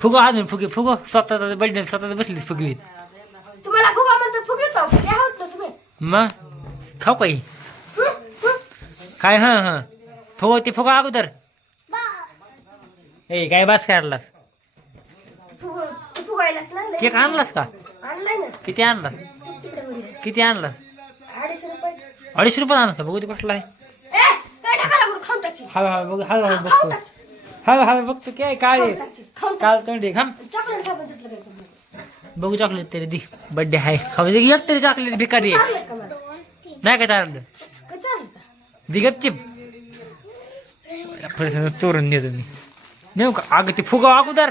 फुगो अजून फुगे फुगो स्वतःचा बर्थडे स्वतःचा बसली फुगवीत तुम्हाला फुगा म्हणतो फुगे का फुगे आहोत ना तुम्ही? मग? खाऊ काही हं? हं? काय हां हां. फुगो ते फुगो अगोदर. ए काय बास काढलास? फुगं- ते फुगायलाच. केक आणलास का? आणलाय ना. किती आणलास. किती आणलास? अडीचशे रुपये. अडीचशे रुपये आणलास का? बघू ते कुठला आहे. काय हळू हळू बघू खाऊन बघतो हळू हळू बघतो काय खाऊन काल तोंडी खाम चॉकलेट बघू चॉकलेट तरी दी. बर्थडे आहे. खाऊ दे एक तरी चॉकलेट भिकारी नाही काय चाललं दी गपचिप. थोडंसं चोरून देतो मी. नेऊ का? अगं ते फुगा अगोदर.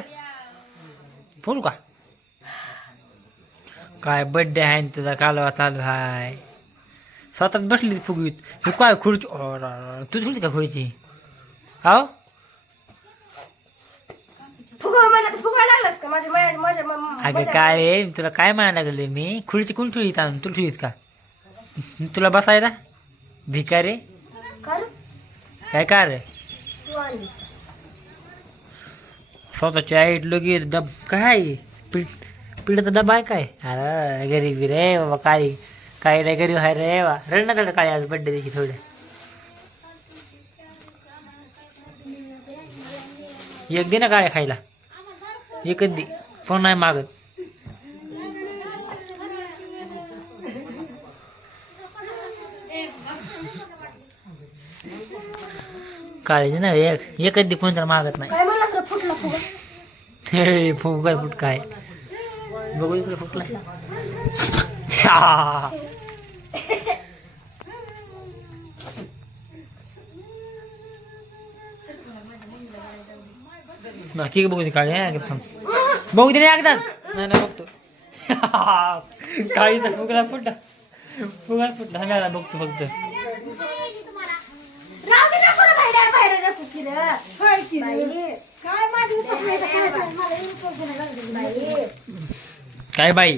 फुल का? काय बर्थडे आहे न तुझा कालवा चालू आहे. स्वतःच बसली फुगवीत. हे काय खुर्ची? तू खुर्ची का खुर्ची? हो फुगा मला तर फुगा लागलाच का माझ्या माझ्या माझ्या मा- अगं माझ्या- काय रे? तुला काय म्हणायला लागले मी? खुर्ची कोण ठेवीत आणून? तुला ठेवीत का? तुला बसायला? भिकारी? काय काय रे? तू आणली स्वतःची आईट लोकी डब काय? पीठ पिठाचा डबा आहे काय? अरे गरीबी रे बाबा काय काय रे गरीब आहे रे वा रडणं थोडं काय आज बड्डे दिवशी थोडं. एक दे ना काय खायला. एकच दे. कोण नाही मागत. काळजी ना एक एकच दे कोण तर मागत नाही. काय म्हणला तर फुटला फुगा फुग काय फुट काय? बघू इकडे फुटला. बाकी बघू दे काळी आहे एकदम बघू दे रे एकदा. नाही नाही बघतो. काळीचा फुगला फुटला. फुगला फुटला. मला बघतो फक्त. काय नाही बाई? नाही. काय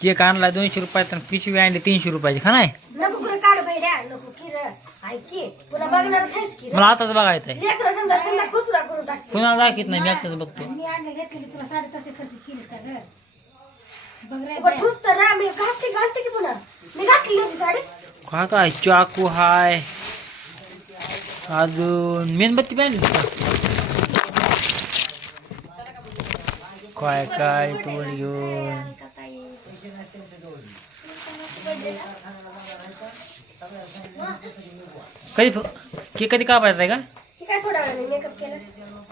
केक आणला दोनशे रुपयात आणि पिशवी आणली तीनशे रुपयाची खा नाही? नको. ऐक. तुला बघणार की. मला आताच बघायचं आहे लेकरं समजा समजा कुचरा करून टाकते. कुणाला दाखवत नाही मी आताच बघतो मी आणले घेतलेली तुला साडे तसे खर्च केलीस का ग? पण तूच तर ना, मी घातली घालते की पुन्हा मी घातली होती साडी काय काय चाकू हाय अजून मेणबत्ती पाहिजे का काय काय तोड घेऊन कधी की कधी कापायचं आहे का? ती काय थोडा वेळाने मेकअप केला?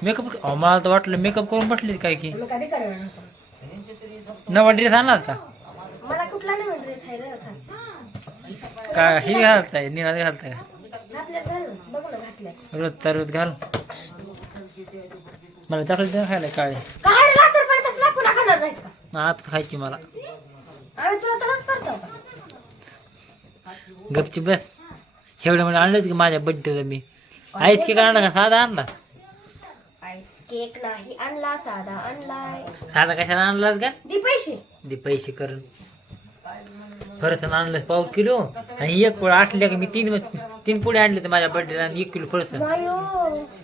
मेकअप अहो, मला तर वाटलं मेकअप करून बसली काय की. मी कधी होतो? नवा ड्रेस का? मला कुठला नाही म्हणजे खायला सांग काय हे घालताय निघाल घालताय का घातल्यात घाल बघ ना घातल्यात. रोजचा रोज घाल. मला चॉकलेट द्या खायला काळे. काय रे लातर पर्यंत ना पुन्हा खाणार नाहीस का? आता खायची मला. आम्ही तुला का? गपची बस. एवढं मला आणलं की माझ्या बड्डेला मी. आईस केक आणला का? साधा आणला? केक नाही आणला साधा आणलाय साधा कशाला आणलास का दे पैसे. दे पैसे करून. फरसन आणलं पाव किलो आणि एक पोळा आठल्या का मी तीन तीन पुढे आणले होते माझ्या बड्डेला आणि एक किलो फरसन मायो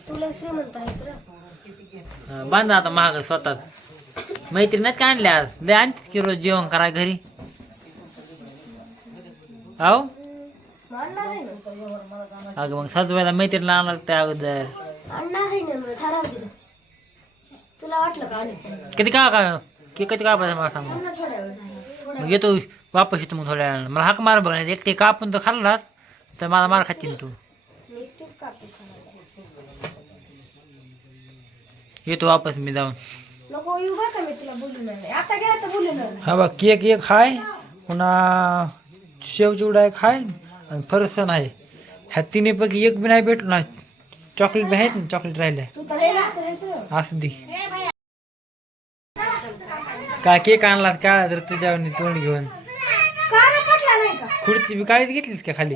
तुला श्रीमंत आहेस रे. बांधा आता महाग स्वतःच. मैत्रिणीत का आणल्या आज? आणतेच की रोज जेवण करा घरी. ना अगं मग सजवायला मैत्रिणीला आणलं त्या अगोदर आणणार आहे ना मग ठराव दिलं तुला वाटलं का आणलं किती का का की कधी कापायचं मला सांग आणणार थोड्या वेळ झाला मग येतो वापस येतो मग थोड्या वेळानं मला हाक मार बघ एक ते कापून तर खाल्लास तर मला मार खातील तू मी एकटीच कापते खायला येतो वापस मी जाऊन नको येऊ बरं का मी तुला बोलू नाही आता गेला तर बोलू नाही हा बा केक एक हाय पुन्हा शेव चिवडा एक हाय आणि फरसन आहे. ह्या तिन्हीपैकी एक बी नाही भेटलो ना. चॉकलेट बी आहेत ना चॉकलेट राहिले तू असू दे. काय केक आणला काय तर तुझ्यावर तोंड घेऊन. खुर्ची बी काळीच घेतलीत का खाली?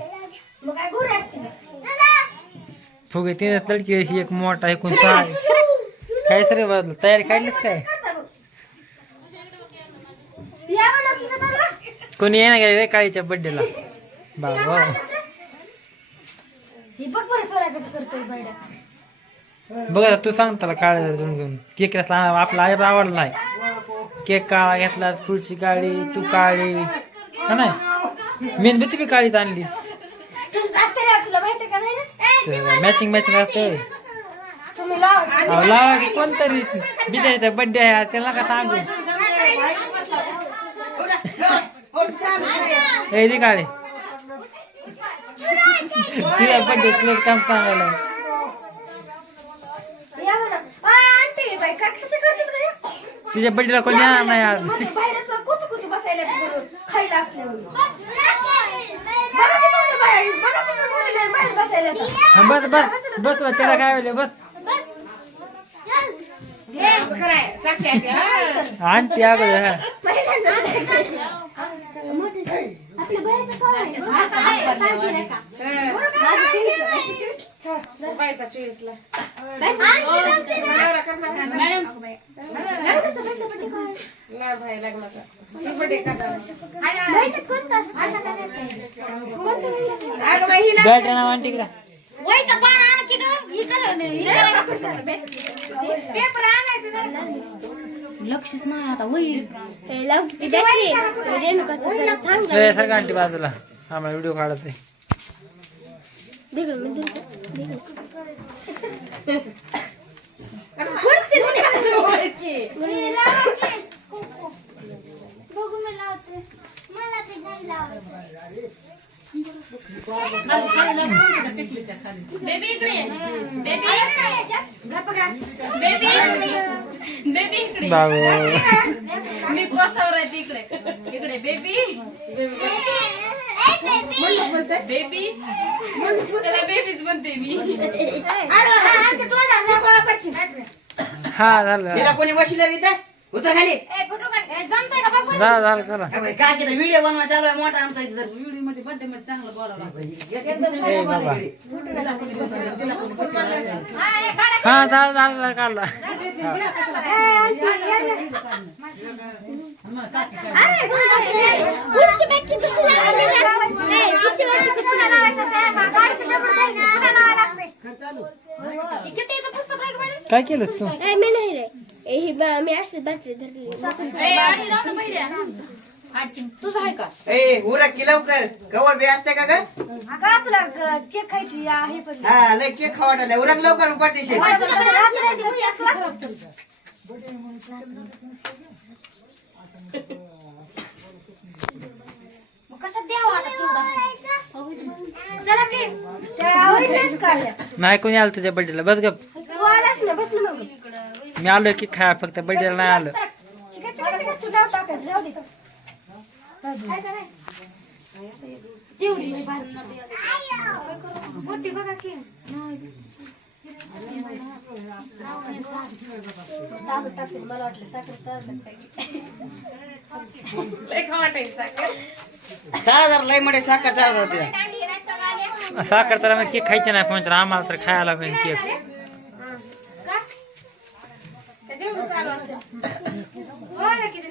फुगे तिने तडकी अशी एक मोठा आहे कोण सहा काय सर बाजूला तयारी काढलीच काय? कोणी येणार गेले रे काळीच्या बड्डेला बाबा. ही बघ बरं सोळा कसं करतोय बायड्या बघ आता तू सांग त्याला काळा धरून घेऊन. केक असला आपला आई आवडला नाही. केक काळा घेतला पुढची काळी तू काळी. हा नाही? मेणबत्ती बी काळीच आणली. तसंच असते रे तुला माहिती का नाही रे? मॅचिंग मॅचिंग असते तुम्ही लावा अहो, लावा की कोणतरी. बिचारीचा बड्डे आहे त्याला का सांगू. दी काळे. तिला बड्डे तुला काम हे? तुझ्या बड्डेला कोणी नाही आज बस बस बस, त्याला काय होईल बस. आणते अगोदर हा पहिल्यांदा आपल्या बायाचं काय आहे? आता आहे, का? बरं का? माझं ना. लग्नाचं बायचं वयचं पान आण की गं? ही काय नाही, ही काय नाही. पेपर आणायचं नाही. लक्षच नाही आता वही हे सगळं आणते बाजूला? आम्हाला व्हिडिओ काढत. आहे. बेबी इकडे. बेबी बेबी इकडे. बाबू मी कोसावर आहे तिकडे. इकडे बेबी बेबी त्याला बेबीच म्हणते मी. हा. हा झालं. तिला कोणी बसलं इथं? उतर खाली. ए, फोटो काढ. ए, जमतंय का? बघ? झालं झालं करा. काय केलं? व्हिडिओ बनवा चालू आहे मोठा आमचा इथं. व्हिडिओ मध्ये बड्डे मध्ये चांगलं बोलावं हा. हा झालं झालं काढला. हे? काय केलंस तू मी नाही रे ही बा- मी अशी बॅटरी धरली तुझं आहे का? ए उरक लवकर. कवर बी असते का ग? का तुला ग- केक खायची आहे पण. हा लय केक खावा वाटायला उरक लवकर पडदेशील कशात द्यावं आता चिवडा चला की त्या आवडीनेच काढल्या नाही कोणी आलं तुझ्या बड्डेला बस गप. तू आलास ना बस ना मग. मी आलो की खाया फक्त बड्डेला नाही आलं चिका चिका चिका तू लाव टाकायचं जाऊ दे काय कराय तेवढी मोठी बघा की तांदूळ मला वाटलं साखर चालत जरा लयमध्ये साखर चालत होती साखर तर आम्ही केक खायचे नाही पण आम्हाला तर खायला लागेल केक.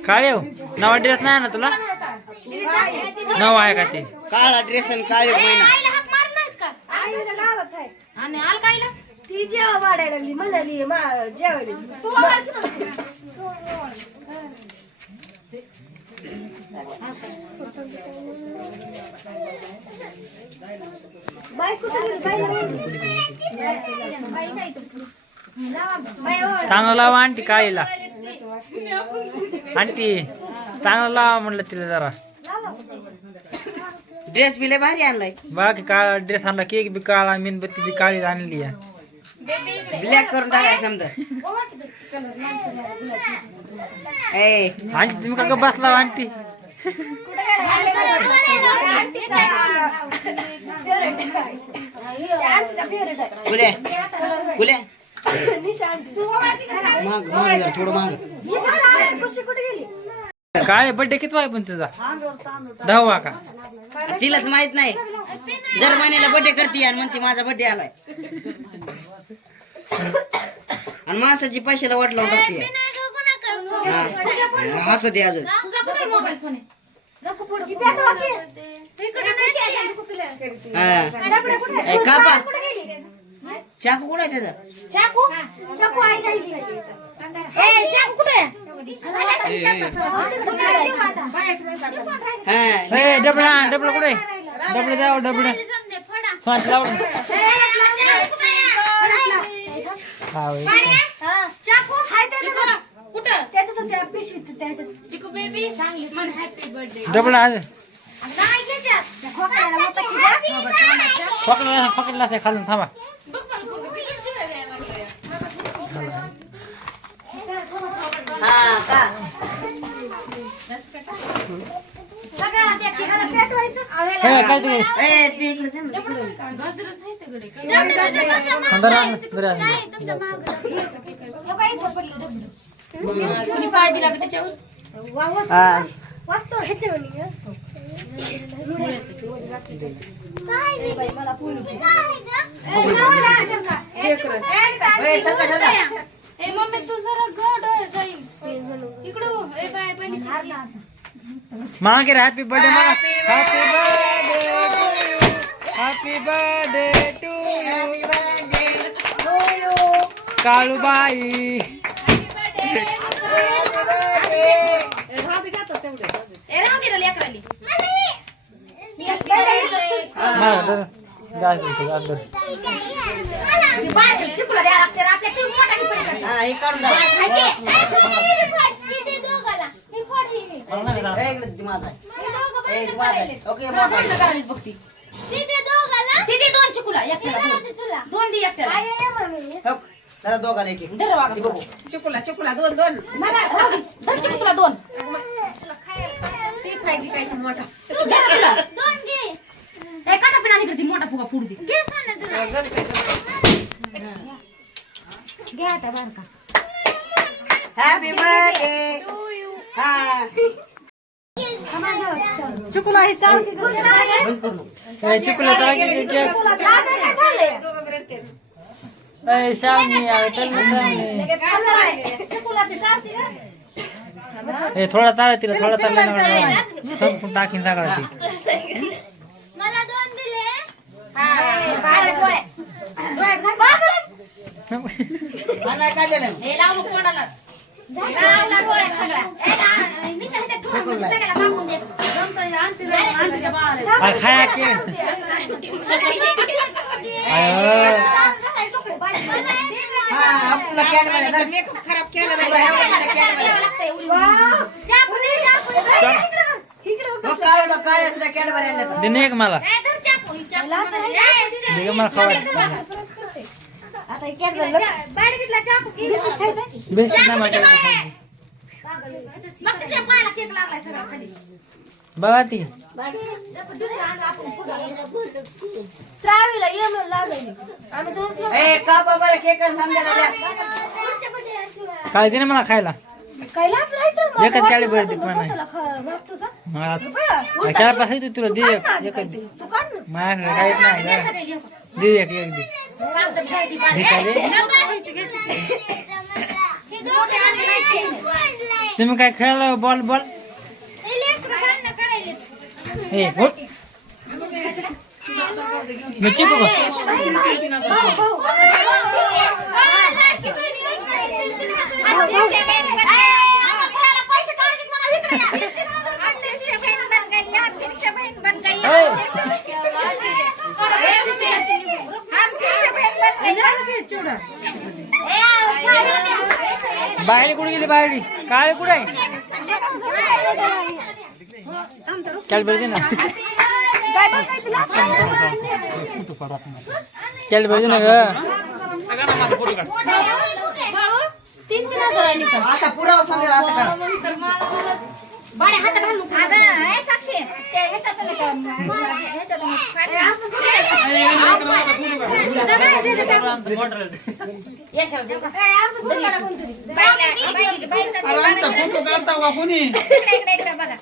काय हो? येऊ नवा ड्रेस नाही ना तुला? नवा आहे का ते? काळा ड्रेस आणि काळी महिना आणि आल कायला ती जेव्हा वाढायला लागली म्हणाली मा जेवायला चांगलं लावा आणटी काळीला. आणटी चांगलं लावा म्हणलं तिला जरा. ड्रेस बी लय भारी आणलाय. बाकी काळा ड्रेस आणला केक बी काळा मेणबत्ती बी काळीच आणली आहे. ब्लॅक करून टाकाय समजा. ए. आणटी तुम्ही का बसला माग माग जरा थोडं माग. काळे बड्डे किती वाय पण तुझा? दहावा का? तिलाच माहीत नाही. जर्मनीला बर्थडे करते आणि म्हणते माझा बर्थडे आलाय. आणि माणसाची पैशाला वाट लावून टाकते. हा. आहे अजून. तुझा कुठे मोबाईल सोने हा. कापा चाकू कुठे आहे त्याचा? चाकू? चाकू आहे? चाकू कुठे ए डबडा कुठे डबडा द्याव डबल स्वाट लावून हा पकडला पकडला ते खालून थांबा हा का बघा, त्या केळाला पेटवायचं. आवेला. हे काय ते ए ते इकडे दे ना, इकडे. गाजरच आहे त्याकडे. अंदर आण, घरी आण. हे बाई, इथं पडलं. कुणी पाय दिला त्याच्यावर वावं. वाचतो ह्याच्यावर मम्मी तू जरा गड जाईल इकडं ए बाय पण मागे रे हॅपी बर्थडे मला happy birthday happy birthday to you Kalubai ए राहू दे रे लेकराली मला तर जास्त होतं, अंदर. ती बाजरी चिकूला द्यायला लागते रे, आपल्या ती मोठा दोन चिकूला एकट्याला राहू दोन. दे तुला. दोन दे एकट्याला काय आहे मम्मी? जरा दोघाला एक एक धर वागा. ती बघू चिकूला चिकूला दोन दोन दे. धर चिकूला दोन ती पाहिजे काय ती मोठा. तू घे तुला. दोन घे. ए काटा पिना इकडे ती मोठा फुगा फुडू दे घे सोनं तुला. घे आता बरं का. हॅपी बर्थडे चुकला हे चाल चिकूला? ए, थोडा ताळ तिला थोडा ताळ संपून टाकीन सगळा ती. हा, काय झालं? मेकअप खराब केला काय कॅडबरी एक मला. मला खावा आता कॅडबरी बघ. बाळगीतला चाकू की खायचा? बिस्किट नाही मला खायचं. मग तिच्या पायाला केक लागलाय सगळा खाली. बघा ती श्रावीला ये म्हणून लावलेली. आम्ही तसंच लावलं. ए का बाबा केक समजायला द्या काय दे ना मला खायला काय लाज राहायचं? मला एकच वाटलं कॅडबरी का दे तू पण नाही. स्वतःला खा- मागतो का? मला बघ, चार पाच आहे तुला दे काढ एक ना आधी एक काहीतरी. तू काढ ना. माझ्याकडे काहीच नाही. दे एक एक दे तुम्ही काय खेळला बॉल बॉल. ए उठ. मी चिकू का? बाहेर कुठे गेली बाहेर? काळे कुठे आहे? कॅडबरी दे ना. कॅडबरी दे ना ग. तीन तीन हजार आहे निकाल आता पुरावा सांगेल असं करा बाड्या हातात घालून खा. अगं, ए, साक्षी, ते ह्याच्यातून येतं, ह्याच्यातून काढ. आपण फोटो काढा कोणतरी. बाईला- बाईला- बाईचा फोटो. इकडे, इकडे, इकडे बघा.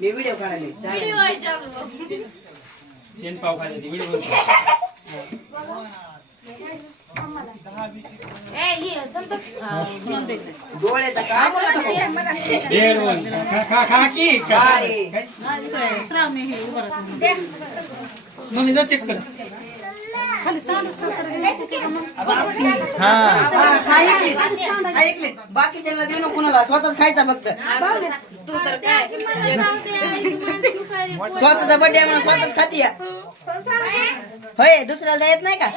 मी व्हिडिओ काढायला चालेल. ए ही संतोष. डोळे तर काय? मग जा चेक कर. हा. ऐकलीस? बाकीच्यांना देऊ नको कुणाला स्वतःच खायचा फक्त तू तर काय स्वतःचा बर्थडे म्हणून स्वतःच खाती या. होय दुसऱ्याला देत नाही का?